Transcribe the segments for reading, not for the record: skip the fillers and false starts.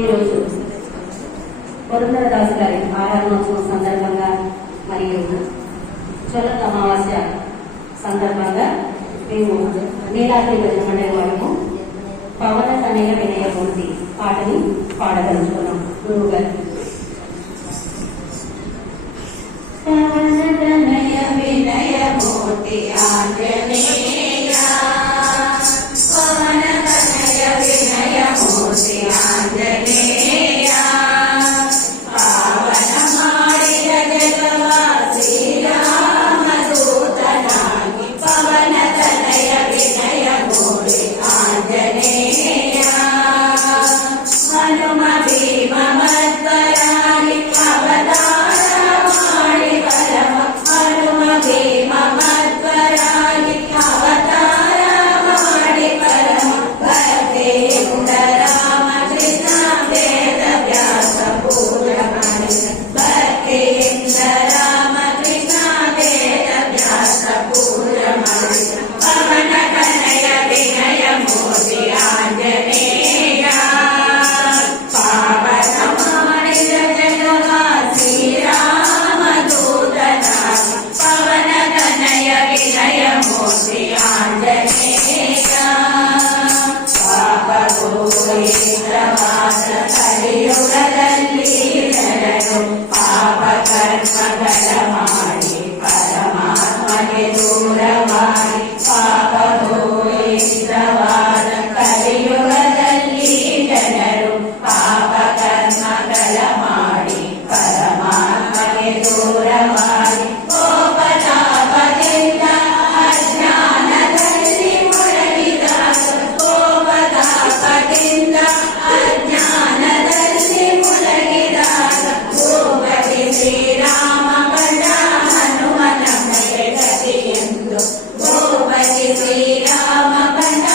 ఈరోజు పురంధరదాసు గారి ఆరాధనోత్సవం సందర్భంగా మరియు చొల్ల అమావాస్య సందర్భంగా మేము నీలాద్రి భజన మండలి వాడము పవన తనయ వినయమూర్తి పాటని పాడదలుచుకున్నాం. గురువు గారు పవన తనయ వినయమూర్తి ఆంజనేయ, పవన తనయ వినయమూర్తి ఆంజనేయ, పావన మారియ జగవాసి రామదూతనాగి పవన తనయ వినయమూర్తి ఆంజనేయ, హనుమ భీమ మధ్వరాలి అవతారమాడి పరమ, హనుమ భీమ మధ్వరాలి అవతారమాడి పరమ, భక్తేంద్ర రామకృష్ణ వేద వ్యాస పూరమణి, భక్తేంద్ర రామకృష్ణ వేద వ్యాస పూరమణి, పవన తనయ వినయమూర్తి ఆంజనేయ, పావన మాడియ జగవాసి రామదూతనాగి పవన తనయ వినయమూర్తి ఆంజనేయ, ಪಾಪಗೋಯಿತ್ರವಾದ ಕಲಿಯುಗದಲ್ಲಿ ಜನರು ಪಾಪ ಕರ್ಮಗಳ ಮಾಡಿ ಪರಮಾತ್ಮಗೆ ದೂರ ಮಾಡಿ, ಪಾಪಗೋಯಿತ್ರವಾದ ಕಲಿಯುಗದಲ್ಲಿ ಜನರು ಪಾಪ ಕರ್ಮಗಳ ಮಾಡಿ ಪರಮಾತ್ಮಗೆ ದೂರ ಮಾಡಿ, ಕೋಪತಾಪದಿಂದ ಅಜ್ಞಾನದಲ್ಲಿ ಮುಳುಗಿದಾಗ, ಕೋಪತಾಪದಿಂದ ಅಜ್ಞಾನದಲ್ಲಿ ಮುಳುಗಿದಾಗ, ಭೂಪತಿ ಶ್ರೀರಾಮ ಕಂಡ ಹನುಮನ ಮನೆಗೆ ಗತಿಯೆಂದು, ಭೂಪತಿ ಶ್ರೀರಾಮ ಕಂಡ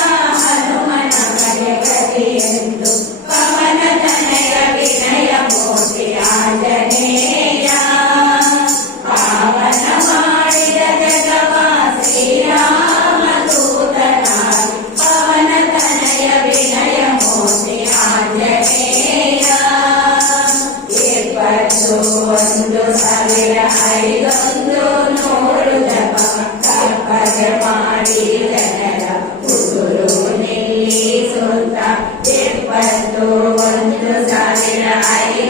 ಹನುಮನ ಮನೆಗೆ ಗತಿಯೆಂದು, ಪವನ ತನಯ ವಿನಯಮೂರ್ತಿ ಆಂಜನೇಯ, ಪಾವನ ಮಾಡಿದ ಜಗವಾಸಿ ರಾಮದೂತನಾಗಿ ಪವನ ತನಯ ವಿನಯಮೂರ್ತಿ ಆಂಜನೇಯ, 21,500 ಜಪ ಕಪ್ಪಗೆ ಮಾಡಿ ಜನರ ಉಗುರು ನಿಲ್ಲಿಸುತ್ತ 21,500